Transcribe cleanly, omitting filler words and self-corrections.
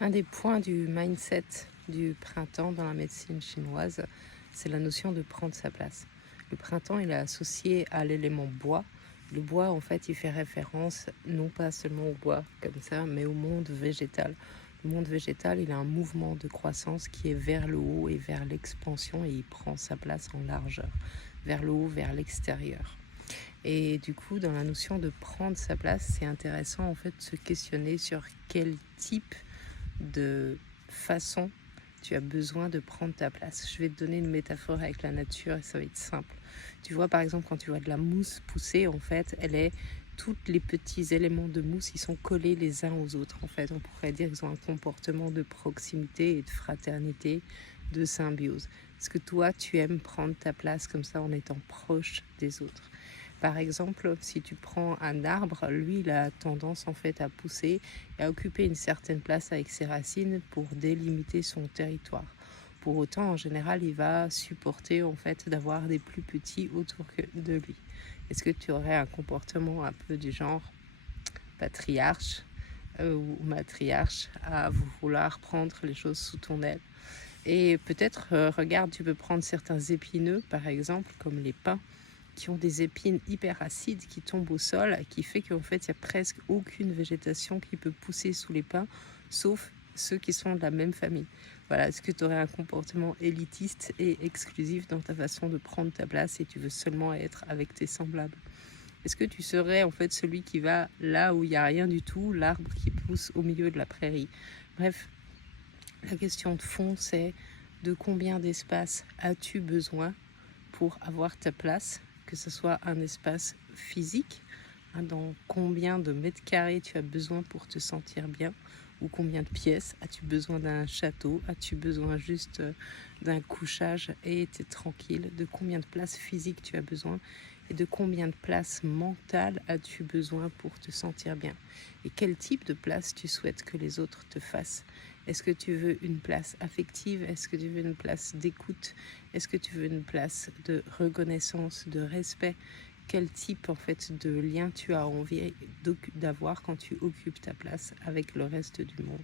Un des points du mindset du printemps dans la médecine chinoise, c'est la notion de prendre sa place. Le printemps, il est associé à l'élément bois. Le bois, en fait, il fait référence non pas seulement au bois comme ça, mais au monde végétal. Le monde végétal, il a un mouvement de croissance qui est vers le haut et vers l'expansion, et il prend sa place en largeur, vers le haut, vers l'extérieur. Et du coup, dans la notion de prendre sa place, c'est intéressant en fait de se questionner sur quel type de façon tu as besoin de prendre ta place. Je vais te donner une métaphore avec la nature et ça va être simple. Tu vois, par exemple, quand tu vois de la mousse pousser, en fait, tous les petits éléments de mousse, ils sont collés les uns aux autres. En fait, on pourrait dire qu'ils ont un comportement de proximité et de fraternité, de symbiose. Est-ce que toi, tu aimes prendre ta place comme ça en étant proche des autres? Par exemple, si tu prends un arbre, lui, il a tendance en fait à pousser et à occuper une certaine place avec ses racines pour délimiter son territoire. Pour autant, en général, il va supporter en fait d'avoir des plus petits autour de lui. Est-ce que tu aurais un comportement un peu du genre patriarche ou matriarche à vouloir prendre les choses sous ton aile? Et peut-être, regarde, tu peux prendre certains épineux, par exemple, comme les pins, qui ont des épines hyper acides qui tombent au sol, qui fait qu'en fait, il n'y a presque aucune végétation qui peut pousser sous les pins, sauf ceux qui sont de la même famille. Voilà, est-ce que tu aurais un comportement élitiste et exclusif dans ta façon de prendre ta place et tu veux seulement être avec tes semblables? Est-ce que tu serais en fait celui qui va là où il n'y a rien du tout, l'arbre qui pousse au milieu de la prairie? Bref, la question de fond, c'est de combien d'espace as-tu besoin pour avoir ta place, que ce soit un espace physique, dans combien de mètres carrés tu as besoin pour te sentir bien, ou combien de pièces, as-tu besoin d'un château, as-tu besoin juste d'un couchage et tu es tranquille, de combien de place physique tu as besoin et de combien de place mentale as-tu besoin pour te sentir bien et quel type de place tu souhaites que les autres te fassent. Est-ce que tu veux une place affective? Est-ce que tu veux une place d'écoute? Est-ce que tu veux une place de reconnaissance, de respect? Quel type en fait de lien tu as envie d'avoir quand tu occupes ta place avec le reste du monde?